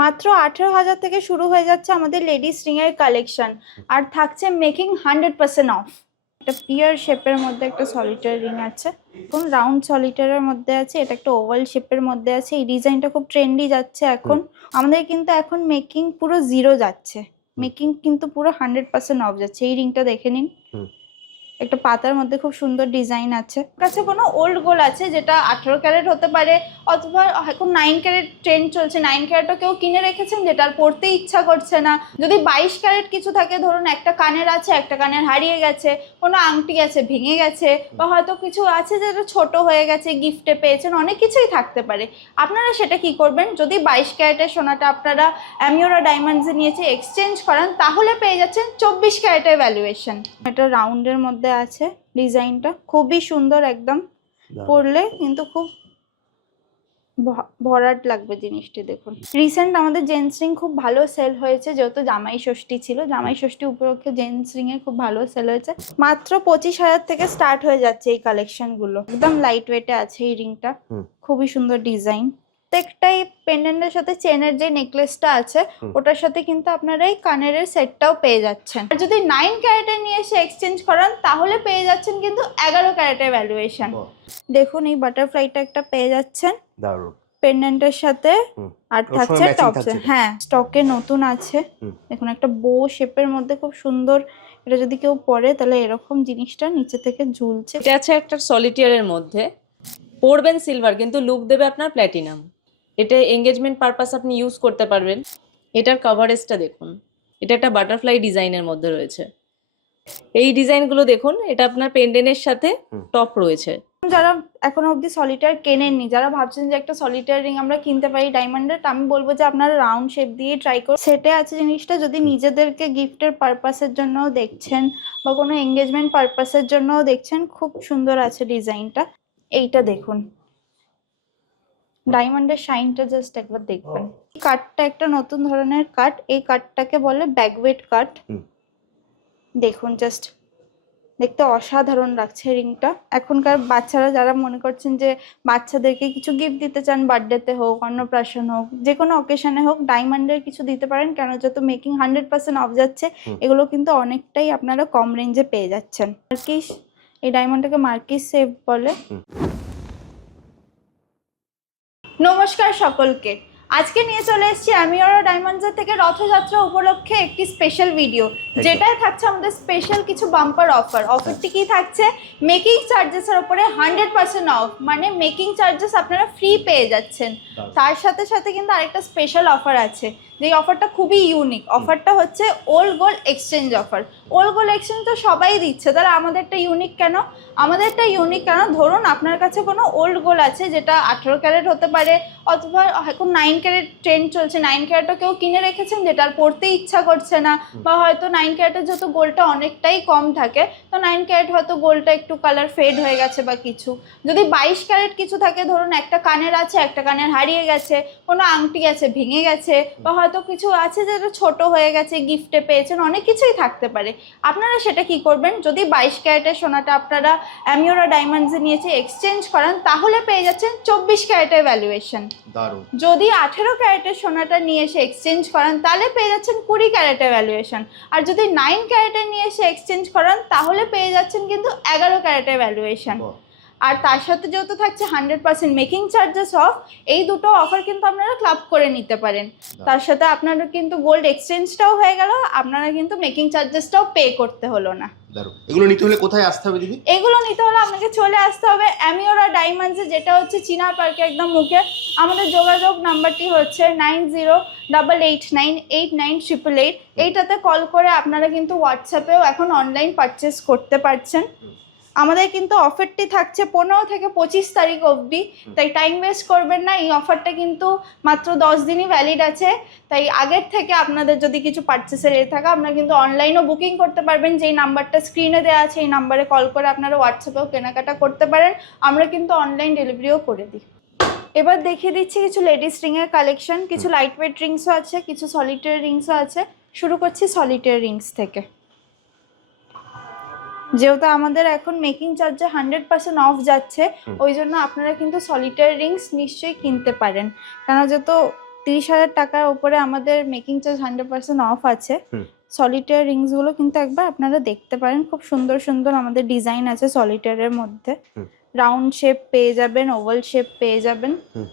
মাত্র 18,000 থেকে শুরু হয়ে যাচ্ছে আমাদের লেডিস রিং এর কালেকশন, আর থাকছে মেকিং 100% অফ। একটা পিয়ার শেপের মধ্যে একটা সলিটার রিং আছে, কোন রাউন্ড সলিটারের মধ্যে আছে, এটা একটা ওভাল শেপের মধ্যে আছে। এই ডিজাইনটা খুব ট্রেন্ডি যাচ্ছে এখন। আমাদের কিন্তু এখন মেকিং পুরো জিরো যাচ্ছে, মেকিং কিন্তু পুরো 100% অফ যাচ্ছে। এই রিংটা দেখে নিন, একটা পাতার মধ্যে খুব সুন্দর ডিজাইন আছে। কাছে কোনো ওল্ড গোল্ড আছে যেটা 18 ক্যারেট হতে পারে, অথবা এখন 9 ক্যারেট ট্রেন্ড চলছে, 9 ক্যারেটও কেউ কিনে রেখেছেন যেটা আর পড়তে ইচ্ছা করছে না। যদি 22 ক্যারেট কিছু থাকে, ধরুন একটা কানের আছে, একটা কানের হারিয়ে গেছে, কোনো আংটি আছে ভেঙে গেছে, বা হয়তো কিছু আছে যেটা ছোট হয়ে গেছে, গিফটে পেয়েছেন, অনেক কিছুই থাকতে পারে। আপনারা সেটা কি করবেন, যদি 22 ক্যারেটের সোনাটা আপনারা অ্যামিওরা ডায়মন্ডসে নিয়েছে এক্সচেঞ্জ করান, তাহলে পেয়ে যাচ্ছেন 24 ক্যারেটের ভ্যালুয়েশন। এটা রাউন্ডের মধ্যে আছে, ডিজাইনটা খুবই সুন্দর, একদম পরলে কিন্তু খুব ভরাট লাগবে জিনিসটি। দেখুন, রিসেন্ট আমাদের জেন্টস রিং খুব ভালো সেল হয়েছে, যেহেতু জামাই ষষ্ঠী ছিল, জামাই ষষ্ঠী উপলক্ষে জেন্টস রিং এ খুব ভালো সেল হয়েছে। মাত্র 25,000 থেকে স্টার্ট হয়ে যাচ্ছে এই কালেকশন গুলো। একদম লাইট ওয়েটে আছে এই রিংটা, খুবই সুন্দর ডিজাইন। প্রত্যেকটাই পেন্ডেন্টের সাথে চেনের যে নেকলেসটা আছে ওটার সাথে কিন্তু আপনারা এই কানের সেটটাও পেয়ে যাচ্ছেন। আর যদি 9 ক্যারেটের নিয়ে এসে এক্সচেঞ্জ করান, তাহলে পেয়ে যাচ্ছেন কিন্তু 11 ক্যারেটের ভ্যালুয়েশন। দেখুন, এই বাটারফ্লাইটা একটা পেয়ে যাচ্ছেন পেন্ডেন্টের সাথে, আর থাকছে টপসে। হ্যাঁ, স্টকে নতুন আছে। দেখুন, একটা বো শেপের মধ্যে খুব সুন্দর। এটা যদি কেউ পরে তাহলে এরকম জিনিসটা নিচে থেকে ঝুলছে। এটা আছে একটা সলিটিয়ারের মধ্যে, পরবেন সিলভার কিন্তু লুক দেবে আপনার প্ল্যাটিনাম। এটা এঙ্গেজমেন্ট পারপাস আপনি ইউজ করতে পারবেন। এটার কভারেজটা দেখুন, এটা একটা বাটারফ্লাই ডিজাইনের মধ্যে রয়েছে। এই ডিজাইনগুলো দেখুন, এটা আপনার পেন্ডেন্টের সাথে টপ রয়েছে। যারা এখনো অবধি সলিটার কেনেননি, যারা ভাবছেন যে একটা সলিটার রিং আমরা কিনতে পারি ডায়মন্ডের, আমি বলবো যে আপনারা রাউন্ড শেপ দিয়ে ট্রাই করুন। সেটে আছে জিনিসটা, যদি নিজেদেরকে গিফটের পারপাসের জন্য দেখছেন বা কোনো এঙ্গেজমেন্ট পারপাসের জন্য দেখছেন, খুব সুন্দর আছে ডিজাইনটা। এইটা দেখুন, ডায়মন্ডের শাইনটা জাস্ট একবার দেখবেন। কাটটা একটা নতুন ধরনের কাট, এই কাটটাকে বলে ব্যাকওয়েট কাট। দেখুন, জাস্ট দেখতে অসাধারণ লাগছে রিংটা। এখনকার বাচ্চারা যারা মনে করছেন যে বাচ্চাদেরকে কিছু গিফট দিতে চান, বার্থডেতে হোক, অন্নপ্রাশন হোক, যে কোনো অকেশনে হোক, ডায়মন্ডের কিছু দিতে পারেন, কেন যত মেকিং 100% অফ যাচ্ছে। এগুলো কিন্তু অনেকটাই আপনারা কম রেঞ্জে পেয়ে যাচ্ছেন। মার্কিস, এই ডায়মন্ডটাকে মার্কিস সেভ বলে। নমস্কার সকলকে, আজকে নিয়ে চলে এসেছি অ্যামিওরা ডায়মন্ডসের থেকে রথযাত্রা উপলক্ষে একটি স্পেশাল ভিডিও, যেটাই থাকছে আমাদের স্পেশাল কিছু বাম্পার অফার। অফারটি কি থাকছে, মেকিং চার্জেসের উপরে 100% অফ, মানে মেকিং চার্জেস আপনারা ফ্রি পেয়ে যাচ্ছেন। তার সাথে সাথে কিন্তু আরেকটা স্পেশাল অফার আছে, যে অফারটা খুবই ইউনিক। অফারটা হচ্ছে old gold exchange offer. Old gold exchange তো সবাই দিচ্ছে, তাহলে আমাদেরটা ইউনিক কেন? আমাদেরটা ইউনিক কেন, ধরুন আপনার কাছে কোনো ওল্ড গোল্ড আছে যেটা 18 ক্যারেট হতে পারে, অথবা এখন 9 ক্যারেট ট্রেন্ড চলছে, 9 ক্যারেটও কেউ কিনে রেখেছেন যেটা আর পড়তে ইচ্ছা করছে না, বা হয়তো 9 ক্যারেটের যেহেতু গোল্ডটা অনেকটাই কম থাকে, তো 9 ক্যারেট হয়তো গোল্ডটা একটু কালার ফেড হয়ে গেছে বা কিছু। যদি 22 ক্যারেট কিছু থাকে, ধরুন একটা কানের আছে, একটা কানের হারিয়ে গেছে, কোনো আংটি আছে ভেঙে গেছে, বা হয়তো কিছু আছে যেটা ছোট হয়ে গেছে, গিফটে পেয়েছেন, অনেক কিছুই থাকতে পারে। আপনারা সেটা কি করবেন, যদি 22 ক্যারেটের সোনাটা আপনারা অ্যামিওরা ডায়মন্ডসে নিয়েছে এক্সচেঞ্জ করান, তাহলে পেয়ে যাচ্ছেন 24 ক্যারেটের ভ্যালুয়েশন। যদি 18 ক্যারেটের সোনাটা নিয়ে এসে এক্সচেঞ্জ করান, তাহলে পেয়ে যাচ্ছেন 20 ক্যারেটের ভ্যালুয়েশন। আর যদি 9 ক্যারেটের নিয়ে এসে এক্সচেঞ্জ করান, তাহলে পেয়ে যাচ্ছেন কিন্তু 11 ক্যারেটের ভ্যালুয়েশন। আর তার সাথে যেহেতু থাকছে 100% মেকিং চার্জেস অফ, এই দুটো অফার কিন্তু আপনারা ক্লাব করে নিতে পারেন। তার সাথে আপনারা কিন্তু গোল্ড এক্সচেঞ্জটাও হয়ে গেল, আপনারা কিন্তু মেকিং চার্জেসটাও পে করতে হলো না। এগুলো নিতে হলে কোথায় আসতে হবে দিদি? এগুলো নিতে হলে আপনাকে চলে আসতে হবে অ্যামিওরা ডায়মন্ডসে, যেটা হচ্ছে চীনা পার্কে একদম মুখে। আমাদের যোগাযোগ নাম্বারটি হচ্ছে 9088989888। এইটাতে কল করে আপনারা কিন্তু হোয়াটসঅ্যাপেও এখন অনলাইন পারচেস করতে পারছেন। আমাদের কিন্তু অফারটি থাকছে 15 থেকে 25 তারিখ অবধি, তাই টাইম ওয়েস্ট করবেন না। এই অফারটা কিন্তু মাত্র 10 দিনই ভ্যালিড আছে, তাই আগের থেকে আপনাদের যদি কিছু পারচেসের থাকে, আপনারা কিন্তু অনলাইনও বুকিং করতে পারবেন। যেই নাম্বারটা স্ক্রিনে দেওয়া আছে, এই নাম্বারে কল করে আপনারা হোয়াটসঅ্যাপেও কেনাকাটা করতে পারেন। আমরা কিন্তু অনলাইন ডেলিভারিও করে দিই। এবার দেখিয়ে দিচ্ছি কিছু লেডিস রিংয়ের কালেকশন। কিছু লাইট ওয়েট রিংসও আছে, কিছু সলিটারি রিংসও আছে। শুরু করছি সলিটারি রিংস থেকে। যেহেতু আমাদের এখন মেকিং চার্জে 100% অফ যাচ্ছে, ওই জন্য আপনারা কিন্তু সলিটারি রিংস নিশ্চয়ই কিনতে পারেন, কেন যেহেতু 30,000 টাকার উপরে আমাদের মেকিং চার্জ 100% অফ আছে। হুম। সলিটায়ার রিংস গুলো কিন্তু একবার আপনারা দেখতে পারেন, খুব সুন্দর সুন্দর আমাদের ডিজাইন আছে সলিটায়ারের মধ্যে। হুম। রাউন্ড শেপ পেয়ে যাবেন, ওভাল শেপ পেয়ে যাবেন, হুম।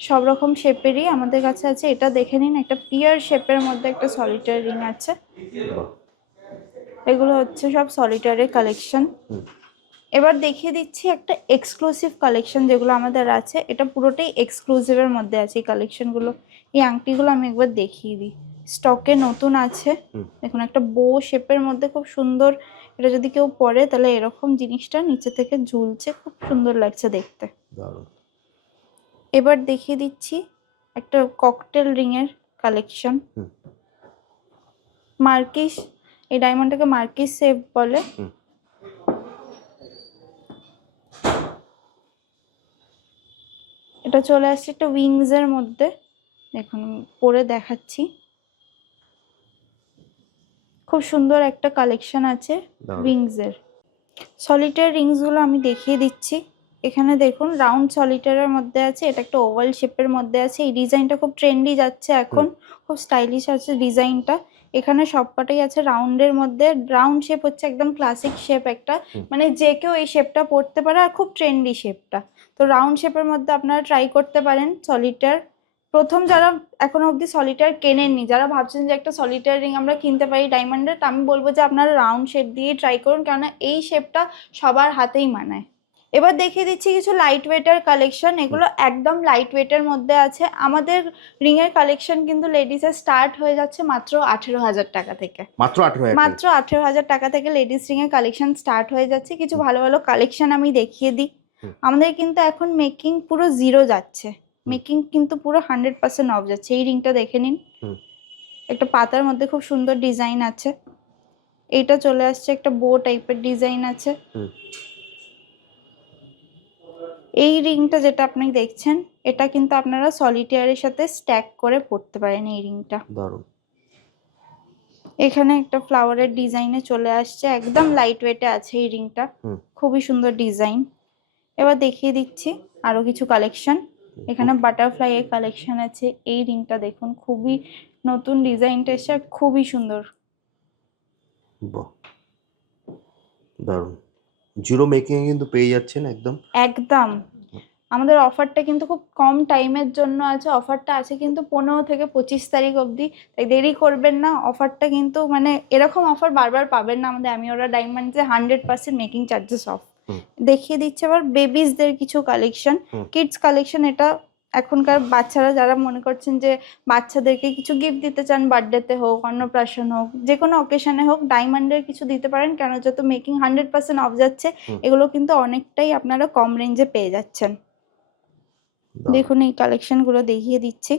সব রকম শেপেরই আমাদের কাছে আছে। এটা দেখে নিন, একটা পিয়ার শেপের মধ্যে একটা সলিটায়ার রিং আছে। বাহ। এগুলো হচ্ছে সব সলিটায়ারের কালেকশন। হুম। এবার দেখিয়ে দিচ্ছি একটা এক্সক্লুসিভ কালেকশন যেগুলো আমাদের আছে। এটা পুরোটাই এক্সক্লুসিভের মধ্যে আছে এই কালেকশনগুলো। এই আংটিগুলো আমি একবার দেখিয়ে দিই, স্টকে নতুন আছে। হুম। দেখুন, একটা বো শেপের মধ্যে খুব সুন্দর। এটা যদি কেউ পরে তাহলে এরকম জিনিসটা নিচে থেকে ঝুলছে, খুব সুন্দর লাগছে দেখতে। দারুণ। এবার দেখিয়ে দিচ্ছি একটা ককটেল রিং এর কালেকশন। হুম। মার্কিস, এই ডায়মন্ডটাকে মার্কিস শেপ বলে। হুম। এটা চলে আসছে একটা উইংস এর মধ্যে। দেখুন আমি পরে দেখাচ্ছি, খুব সুন্দর একটা কালেকশন আছে দারুণ। উইংস এর। সলিটায়ার রিংস গুলো আমি দেখিয়ে দিচ্ছি। এখানে দেখুন রাউন্ড সলিটায়ারের মধ্যে আছে, এটা একটা ওভাল শেপের মধ্যে আছে। এই ডিজাইনটা খুব ট্রেন্ডি যাচ্ছে এখন, খুব স্টাইলিশ আছে ডিজাইনটা। এখানে সবকটাই আছে রাউন্ডের মধ্যে। রাউন্ড শেপ হচ্ছে একদম ক্লাসিক শেপ একটা, মানে যে কেউ এই শেপটা পরতে পারে, আর খুব ট্রেন্ডি শেপটা। তো রাউন্ড শেপের মধ্যে আপনারা ট্রাই করতে পারেন সলিটায়ার। প্রথম যারা এখনো অবধি সলিটায়ার কেনেননি, যারা ভাবছেন যে একটা সলিটায়ার রিং আমরা কিনতে পারি ডায়মন্ডের, আমি বলবো যে আপনারা রাউন্ড শেপ দিয়ে ট্রাই করুন, কেননা এই শেপটা সবার হাতেই মানায়। এবার দেখিয়ে দিচ্ছি কিছু লাইট ওয়েটের কালেকশন। এগুলো একদম লাইট ওয়েটের মধ্যে আছে। আমাদের রিং এর কালেকশন কিন্তু লেডিসের স্টার্ট হয়ে যাচ্ছে মাত্র 18,000 টাকা থেকে। মাত্র 18,000 মাত্র 18,000 টাকা থেকে লেডিস রিং এর কালেকশন স্টার্ট হয়ে যাচ্ছে। কিছু ভালো ভালো কালেকশন আমি দেখিয়ে দিই। আমাদের কিন্তু এখন মেকিং পুরো জিরো যাচ্ছে, মেকিং কিন্তু পুরো 100% অফ যাচ্ছে। এই রিংটা দেখে নিন, একটা পাতার মধ্যে খুব সুন্দর ডিজাইন আছে। এইটা চলে আসছে একটা বো টাইপের ডিজাইন আছে। এই রিংটা যেটা আপনি দেখছেন, এটা কিন্তু আপনারা সলিটায়ারের সাথে স্ট্যাক করে পড়তে পারেন এই রিংটা। দারুণ। এখানে একটা ফ্লাওয়ারের ডিজাইনে চলে আসছে, একদম লাইট ওয়েটে আছে এই রিংটা, খুবই সুন্দর ডিজাইন। এবার দেখিয়ে দিচ্ছি আরো কিছু কালেকশন। এখানে বাটারফ্লাই এর কালেকশন আছে। এই রিংটা দেখুন, খুবই নতুন ডিজাইনটা এসে, খুবই সুন্দর। বাহ, দারুণ। জিরো মেকিং কিন্তু পেয়ে যাচ্ছেন একদম। একদম। আমাদের অফারটা কিন্তু খুব কম টাইমের জন্য আছে। অফারটা আছে কিন্তু 15 থেকে 25 তারিখ অবধি, তাই দেরি করবেন না। অফারটা কিন্তু মানে এরকম অফার বারবার পাবেন না আমাদের আমিওরা ডায়মন্ডসে। 100% মেকিং চার্জেস অফ। দেখিয়ে দিচ্ছে আবার বেবিসদের কিছু কালেকশন, কিডস কালেকশন। এটা এখনকার বাচ্চারা যারা মনে করছেন যে বাচ্চাদেরকে কিছু গিফট দিতে চান, বার্থডেতে হোক, অন্নপ্রাশন হোক, যে কোনো অকেশনে হোক, ডায়মন্ডের কিছু দিতে পারেন, কেন যত মেকিং 100% অফ যাচ্ছে। এগুলো কিন্তু অনেকটাই আপনারা কম রেঞ্জে পেয়ে যাচ্ছেন। দেখুন এই কালেকশন গুলো দেখিয়ে দিচ্ছি।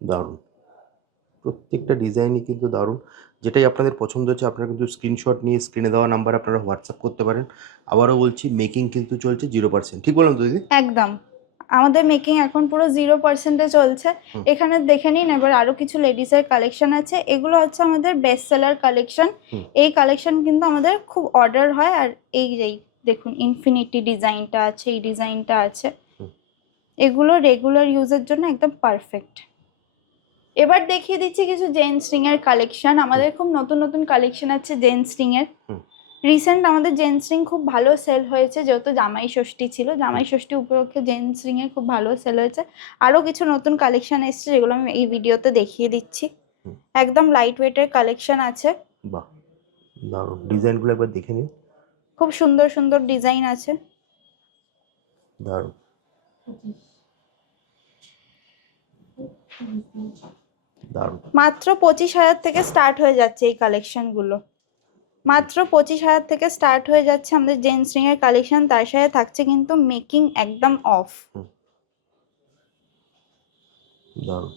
দারুণ, প্রত্যেকটা ডিজাইনই কিন্তু দারুণ। যেটাই আপনাদের পছন্দ হচ্ছে আপনারা কিন্তু স্ক্রিনশট নিয়ে স্ক্রিনে দেওয়া নাম্বার আপনারা হোয়াটসঅ্যাপ করতে পারেন। আবারও বলছি, মেকিং কিন্তু চলছে 0%। ঠিক বললাম তো দিদি? একদম, আমাদের মেকিং এখন পুরো 0%-এ চলছে। এখানে দেখে নিন এবার আরো কিছু লেডিসের কালেকশন আছে। এগুলো হচ্ছে আমাদের বেস্ট সেলার কালেকশন। এই কালেকশন কিন্তু আমাদের খুব অর্ডার হয়। আর এই যেই দেখুন ইনফিনিটি ডিজাইনটা আছে, এই ডিজাইনটা আছে, এগুলো রেগুলার ইউজের জন্য একদম পারফেক্ট। এবার দেখিয়ে দিচ্ছি কিছু জেন্টস রিং এর কালেকশন। আমাদের খুব নতুন নতুন কালেকশন আছে জেন্টস রিং এর। রিসেন্ট আমাদের জেন্টস রিং খুব ভালো সেল হয়েছে, যেহেতু জামাই ষষ্ঠী ছিল। জামাই ষষ্ঠী উপলক্ষে জেন্টস রিং এর খুব ভালো সেল হয়েছে। আরো কিছু নতুন কালেকশন এসেছে, যেগুলো আমি এই ভিডিওতে দেখিয়ে দিচ্ছি। একদম লাইট ওয়েটের কালেকশন আছে। বাহ, দারুণ। ডিজাইনগুলো একবার দেখে নিন, খুব সুন্দর সুন্দর ডিজাইন আছে। দারুণ। দারুণ। মাত্র 25,000 থেকে স্টার্ট হয়ে যাচ্ছে এই কালেকশন গুলো। মাত্র 25,000 থেকে স্টার্ট হয়ে যাচ্ছে আমাদের জেন্টস রিং এর কালেকশন। তার সাথে থাকছে কিন্তু মেকিং একদম অফ। দারুণ।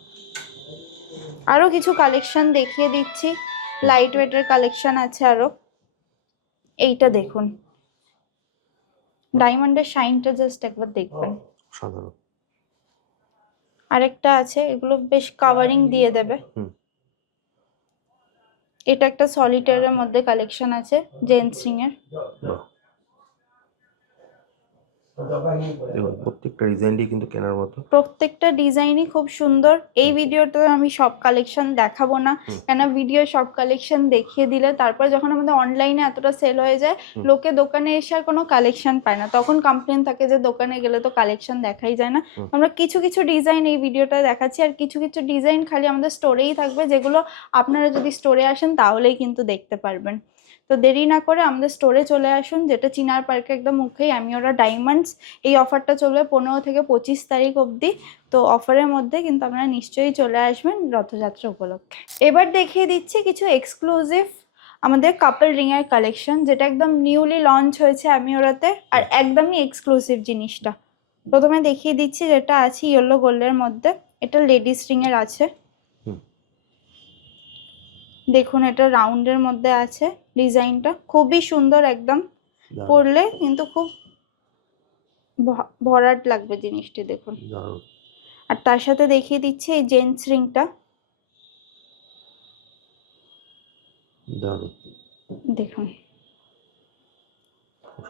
আরো কিছু কালেকশন দেখিয়ে দিচ্ছি। লাইট ওয়েটের কালেকশন আছে আরো। এইটা দেখুন, ডায়মন্ডের শাইনটা জাস্ট একবার দেখবেন, সাধারণ। আরেকটা আছে, এগুলো বেশ কাভারিং দিয়ে দেবে। এটা একটা সলিটারের মধ্যে কালেকশন আছে জেন্টস রিং এর। বাহ, দেখুন প্রত্যেকটা ডিজাইনটি কিন্তু কেনার মতো। প্রত্যেকটা ডিজাইনই খুব সুন্দর। এই ভিডিওতে আমি সব কালেকশন দেখাবো না, কেন ভিডিও সব কালেকশন দেখিয়ে দিলে তারপর যখন আমাদের অনলাইনে এতটা সেল হয়ে যায়, লোকে দোকানে এসে আর কোনো কালেকশন পায় না, তখন কমপ্লেন থাকে যে দোকানে গেলে তো কালেকশন দেখাই যায় না। আমরা কিছু কিছু ডিজাইন এই ভিডিওটা দেখাচ্ছি, আর কিছু কিছু ডিজাইন খালি আমাদের স্টোরেই থাকবে, যেগুলো আপনারা যদি স্টোরে আসেন তাহলেই কিন্তু দেখতে পারবেন। তো দেরি না করে আমাদের স্টোরে চলে আসুন, যেটা চিনার পার্কে একদম মুখেই অ্যামিওরা ডায়মন্ডস। এই অফারটা চলবে 15 থেকে 25 তারিখ অবধি। তো অফারের মধ্যে কিন্তু আপনারা নিশ্চয়ই চলে আসবেন রথযাত্রা উপলক্ষে। এবার দেখিয়ে দিচ্ছি কিছু এক্সক্লুসিভ আমাদের কাপল রিংয়ের কালেকশন, যেটা একদম নিউলি লঞ্চ হয়েছে অ্যামিওরাতে, আর একদমই এক্সক্লুসিভ জিনিসটা। প্রথমে দেখিয়ে দিচ্ছি যেটা আছে ইয়েলো গোল্ডের মধ্যে, এটা লেডিস রিংয়ের আছে। দেখুন এটা রাউন্ডের মধ্যে আছে, ডিজাইনটা খুবই সুন্দর, একদম পরলে কিন্তু খুব ভরাট লাগবে জিনিসটি, দেখুন। আর তার সাথে দেখিয়ে দিচ্ছি এই জেন্টস রিংটা, দেখুন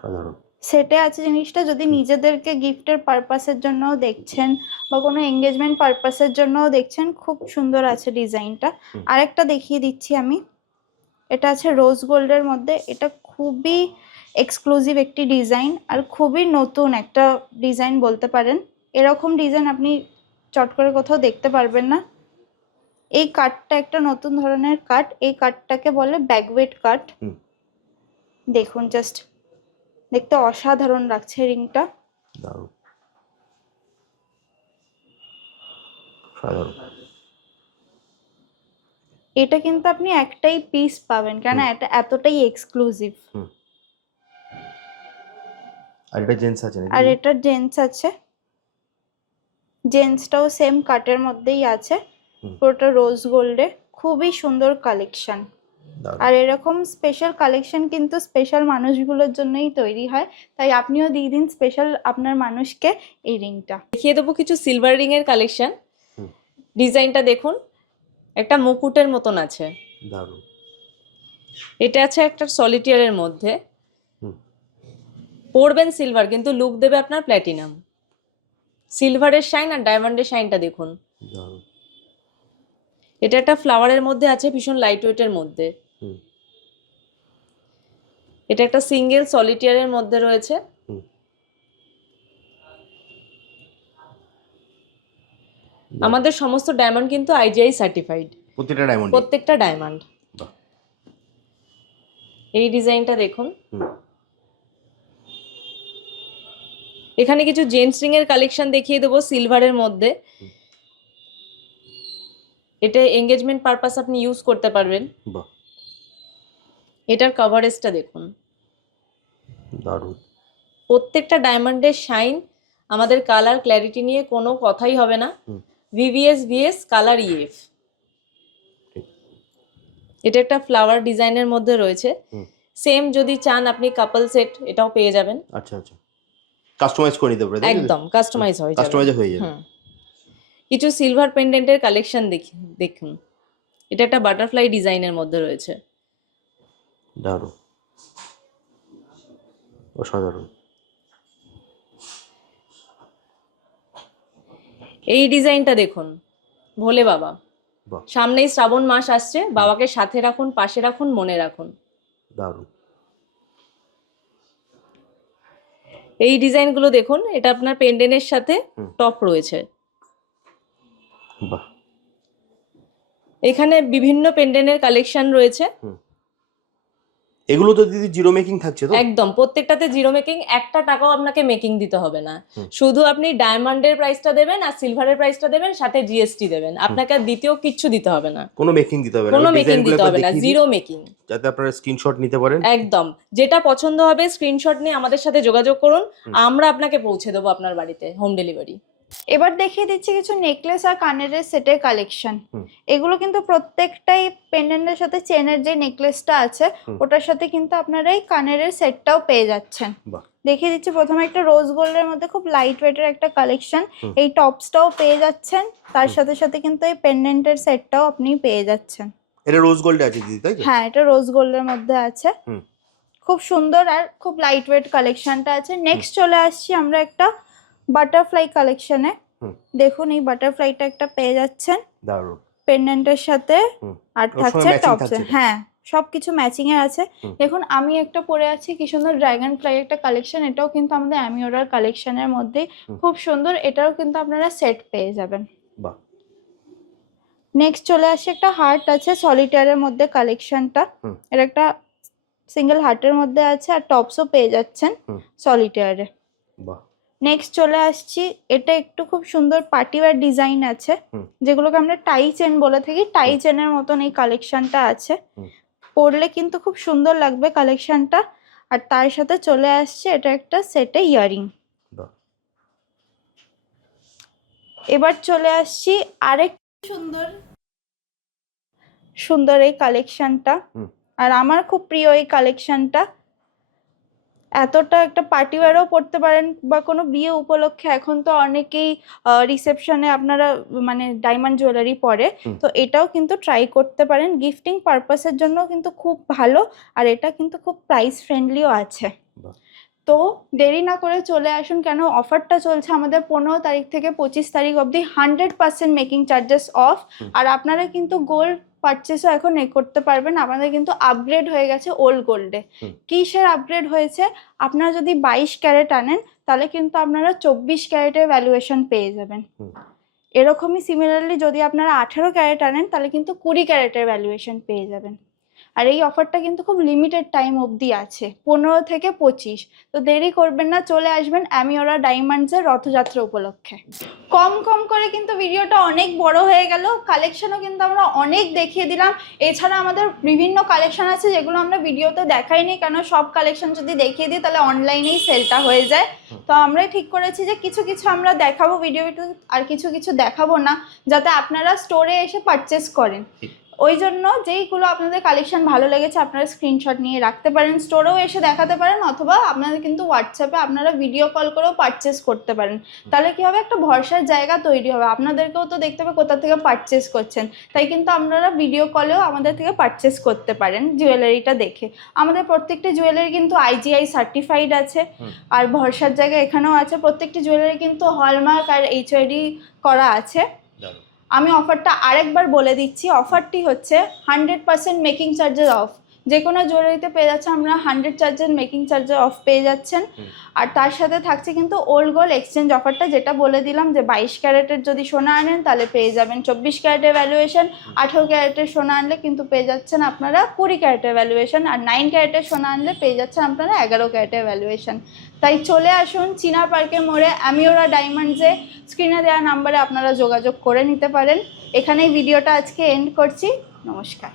সাধারণ সেটে আছে জিনিসটা। যদি নিজেদেরকে গিফটের পারপাসের জন্যও দেখছেন বা কোনো এঙ্গেজমেন্ট পারপাসের জন্যও দেখছেন, খুব সুন্দর আছে ডিজাইনটা। আরেকটা দেখিয়ে দিচ্ছি আমি, এটা আছে রোজ গোল্ডের মধ্যে, এটা খুবই এক্সক্লুসিভ একটি ডিজাইন আর খুবই নতুন একটা ডিজাইন বলতে পারেন। এরকম ডিজাইন আপনি চট করে কোথাও দেখতে পারবেন না। এই কাটটা একটা নতুন ধরনের কাট, এই কাটটাকে বলে ব্যাকওয়েট কাট। দেখুন জাস্ট দেখতে অসাধারণ লাগছে রিংটা। এটা কিন্তু আপনি একটাই পিস পাবেন, কেন এটা এতটাই এক্সক্লুসিভ। আর এটা জেন্টস আছে নাকি? আর এটা জেন্টস আছে, জেন্টসটাও সেম কাটের মধ্যেই আছে, পুরোটা রোজ গোল্ডে, খুবই সুন্দর কালেকশন। আর এরকম স্পেশাল কালেকশন কিন্তু স্পেশাল মানুষগুলোর জন্যই তৈরি হয়, তাই আপনিও দিয়ে দিন স্পেশাল আপনার মানুষকে এই রিংটা। দেখিয়ে দেবো কিছু সিলভার রিং এর কালেকশন। ডিজাইনটা দেখুন, একটা মুকুটের মতন আছে, দারুণ। এটা আছে একটা সলিটিয়ারের মধ্যে, পরবেন সিলভার কিন্তু লুক দেবে আপনার প্ল্যাটিনাম। সিলভারের শাইন আর ডায়মন্ডের শাইনটা দেখুন। এটা একটা ফ্লাওয়ারের মধ্যে আছে, ভীষণ লাইট ওয়েটের মধ্যে। এটা একটা সিঙ্গেল সলিটিয়ারের মধ্যে রয়েছে। আমাদের সমস্ত ডায়মন্ড কিন্তু আইজিআই সার্টিফাইড, প্রত্যেকটা ডায়মন্ড। এই ডিজাইনটা দেখুন। এখানে কিছু জেন্টস রিং এর কালেকশন দেখিয়ে দেবো সিলভারের মধ্যে। এটা এঙ্গেজমেন্ট পারপাস আপনি ইউজ করতে পারবেন। এটার কভারেজটা দেখুন, দারুণ। প্রত্যেকটা ডায়মন্ডের শাইন, আমাদের কালার ক্ল্যারিটি নিয়ে কোনো কথাই হবে না। VVS VS colour EF. এটা একটা ফ্লাওয়ার ডিজাইনের মধ্যে রয়েছে। সেম যদি চান আপনি কাপল সেট এটাও পেয়ে যাবেন। আচ্ছা আচ্ছা, কাস্টমাইজ করে নিতে পারবেন। একদম কাস্টমাইজ হয়ে যাবে, কাস্টমাইজ হয়ে যাবে। কিছু সিলভার পেন্ডেন্টের কালেকশন দেখুন। এটা একটা বাটারফ্লাই ডিজাইনের মধ্যে রয়েছে, দারুণ, অসাধারণ। এই ডিজাইনটা দেখুন, ভোলে বাবা। সামনেই শ্রাবণ মাস আসছে, বাবাকে সাথে রাখুন, পাশে রাখুন, মনে রাখুন। দারুণ। এই ডিজাইনগুলো দেখুন, এটা আপনার পেন্ডেন্টের সাথে টপ রয়েছে। বাহ, এখানে বিভিন্ন পেন্ডেন্টের কালেকশন রয়েছে। এগুলো তো দিদি জিরো মেকিং থাকছে তো? একদম, প্রত্যেকটাতে জিরো মেকিং, একটা টাকাও আপনাকে মেকিং দিতে হবে না। শুধু আপনি ডায়মন্ডের প্রাইসটা দেবেন আর সিলভারের প্রাইসটা দেবেন, সাথে জিএসটি দেবেন। আপনাকে আর দ্বিতীয় কিচ্ছু দিতে হবে না, কোনো মেকিং দিতে হবে না, কোনো মেকিং দিতে হবে না, জিরো মেকিং। যাতে আপনারা স্ক্রিনশট নিতে পারেন। একদম, যেটা পছন্দ হবে স্ক্রিনশট নিয়ে আমাদের সাথে যোগাযোগ করুন, আমরা আপনাকে পৌঁছে দেবো আপনার বাড়িতে, হোম ডেলিভারি। এবার দেখিয়ে দিচ্ছি কিছু নেকলেস আর কানের সেটের কালেকশন। এগুলো কিন্তু প্রত্যেকটাই পেন্ডেন্টের সাথে চেনের যে নেকলেসটা আছে ওটার সাথে কিন্তু আপনারা এই কানের সেটটাও পেয়ে যাচ্ছেন। দেখিয়ে দিচ্ছি প্রথমে একটা রোজ গোল্ডের মধ্যে খুব লাইট ওয়েটের একটা কালেকশন। এই টপসটাও পেয়ে যাচ্ছেন, তার সাথে সাথে কিন্তু এই পেন্ডেন্টের সেটটাও আপনি পেয়ে যাচ্ছেন। এটা রোজ গোল্ডে আছে দিদি, তাই তো? হ্যাঁ, এটা রোজ গোল্ডের মধ্যে আছে, খুব সুন্দর আর খুব লাইট ওয়েট কালেকশনটা আছে। নেক্সট চলে আসছি আমরা একটা বাটারফ্লাই কালেকশনে। দেখুন এই বাটারফ্লাইটা একটা পেয়ে যাচ্ছেন দারুণ। পেন্ডেন্টের সাথে, আর ওর থাকছে সঙ্গে matching টপসে। থাকছে। হ্যাঁ সবকিছু ম্যাচিং এর আছে। দেখুন আমি একটা পরে আছি কি সুন্দর ড্রাগন ফ্লাই একটা কালেকশন, এটাও কিন্তু আমাদের অ্যামিওরার কালেকশনের মধ্যে খুব সুন্দর, এটাও কিন্তু আপনারা সেট পেয়ে যাবেন। বাহ। নেক্সট চলে আসছে একটা হার্ট আছে সলিটারের মধ্যে কালেকশনটা, এর একটা সিঙ্গেল হার্টের মধ্যে আছে আর টপসও পেয়ে যাচ্ছেন সলিটারে। বাহ। নেক্সট চলে আসছি, এটা একটু খুব সুন্দর পার্টিওয়ার ডিজাইন আছে, যেগুলোকে আমরা টাই চেন বলে থাকি, টাই চেনের মতন এই কালেকশনটা আছে। পরলে কিন্তু খুব সুন্দর লাগবে কালেকশনটা। আর তার সাথে চলে আসছে এটা একটা সেটে ইয়ারিং। এবার চলে আসছি আরেক সুন্দর সুন্দর এই কালেকশনটা, আর আমার খুব প্রিয় এই কালেকশনটা। এতটা একটা পার্টি ওয়্যারও পড়তে পারেন বা কোনো বিয়ে উপলক্ষে, এখন তো অনেকেই রিসেপশনে আপনারা মানে ডায়মন্ড জুয়েলারি পরে, তো এটাও কিন্তু ট্রাই করতে পারেন। গিফটিং পারপাসের জন্য কিন্তু খুব ভালো, আর এটা কিন্তু খুব প্রাইস ফ্রেন্ডলিও আছে। তো দেরি না করে চলে আসুন, কেন অফারটা চলছে আমাদের 15 তারিখ থেকে 25 তারিখ অবধি 100% মেকিং চার্জেস অফ। আর আপনারা কিন্তু গোল্ড পারচেসও এখন করতে পারবেন, আপনাদের কিন্তু আপগ্রেড হয়ে গেছে ওল্ড গোল্ডে। কিসের আপগ্রেড হয়েছে, আপনারা যদি 22 ক্যারেট আনেন তাহলে কিন্তু আপনারা 24 ক্যারেটের ভ্যালুয়েশন পেয়ে যাবেন। এরকমই সিমিলারলি যদি আপনারা 18 ক্যারেট আনেন তাহলে কিন্তু 20 ক্যারেটের ভ্যালুয়েশন পেয়ে যাবেন। আর এই অফারটা কিন্তু খুব লিমিটেড টাইম অবধি আছে, 15 থেকে 25। তো দেরি করবেন না, চলে আসবেন অ্যামিওরা ডায়মন্ডসের রথযাত্রা উপলক্ষে। কম কম করে কিন্তু ভিডিওটা অনেক বড় হয়ে গেল, কালেকশনও কিন্তু আমরা অনেক দেখিয়ে দিলাম। এছাড়া আমাদের বিভিন্ন কালেকশন আছে যেগুলো আমরা ভিডিওতে দেখাইনি, কেন সব কালেকশন যদি দেখিয়ে দিই তাহলে অনলাইনেই সেলটা হয়ে যায়। তো আমরাই ঠিক করেছি যে কিছু কিছু আমরা দেখাবো ভিডিওতে, আর কিছু কিছু দেখাবো না, যাতে আপনারা স্টোরে এসে পারচেস করেন। ওই জন্য যেইগুলো আপনাদের কালেকশন ভালো লেগেছে আপনারা স্ক্রিনশট নিয়ে রাখতে পারেন, স্টোরেও এসে দেখাতে পারেন, অথবা আপনাদের কিন্তু হোয়াটসঅ্যাপে আপনারা ভিডিও কল করেও পারচেস করতে পারেন। তাহলে কি হবে, একটা ভরসার জায়গা তৈরি হবে, আপনাদেরকেও তো দেখতে হবে কোথা থেকে পারচেস করছেন। তাই কিন্তু আপনারা ভিডিও কলেও আমাদের থেকে পারচেস করতে পারেন জুয়েলারিটা দেখে। আমাদের প্রত্যেকটি জুয়েলারি কিন্তু IGI সার্টিফাইড আছে, আর ভরসার জায়গা এখানেও আছে। প্রত্যেকটি জুয়েলারি কিন্তু হলমার্ক আর HID করা আছে। আমি অফারটা আরেকবার বলে দিচ্ছি, অফারটি হচ্ছে 100% মেকিং চার্জেস অফ। যে কোনো জুয়েলারিতে পেয়ে যাচ্ছে আমরা 100 মেকিং চার্জেস অফ পেয়ে যাচ্ছেন। আর তার সাথে থাকছে কিন্তু ওল্ড গোল্ড এক্সচেঞ্জ অফারটা, যেটা বলে দিলাম যে 22 ক্যারেটের যদি সোনা আনেন তাহলে পেয়ে যাবেন 24 ক্যারেটের ভ্যালুয়েশন, 18 ক্যারেটের সোনা আনলে কিন্তু পেয়ে যাচ্ছেন আপনারা 20 ক্যারেটের ভ্যালুয়েশন, আর 9 ক্যারেটের সোনা আনলে পেয়ে যাচ্ছেন আপনারা 11 ক্যারেটের ভ্যালুয়েশন। তাই চলে আসুন চিনা পার্কের মোড়ে অ্যামিওরা ডায়মন্ডসে, স্ক্রিনে দেওয়া নাম্বারে আপনারা যোগাযোগ করে নিতে পারেন। এখানেই ভিডিওটা আজকে এন্ড করছি, নমস্কার।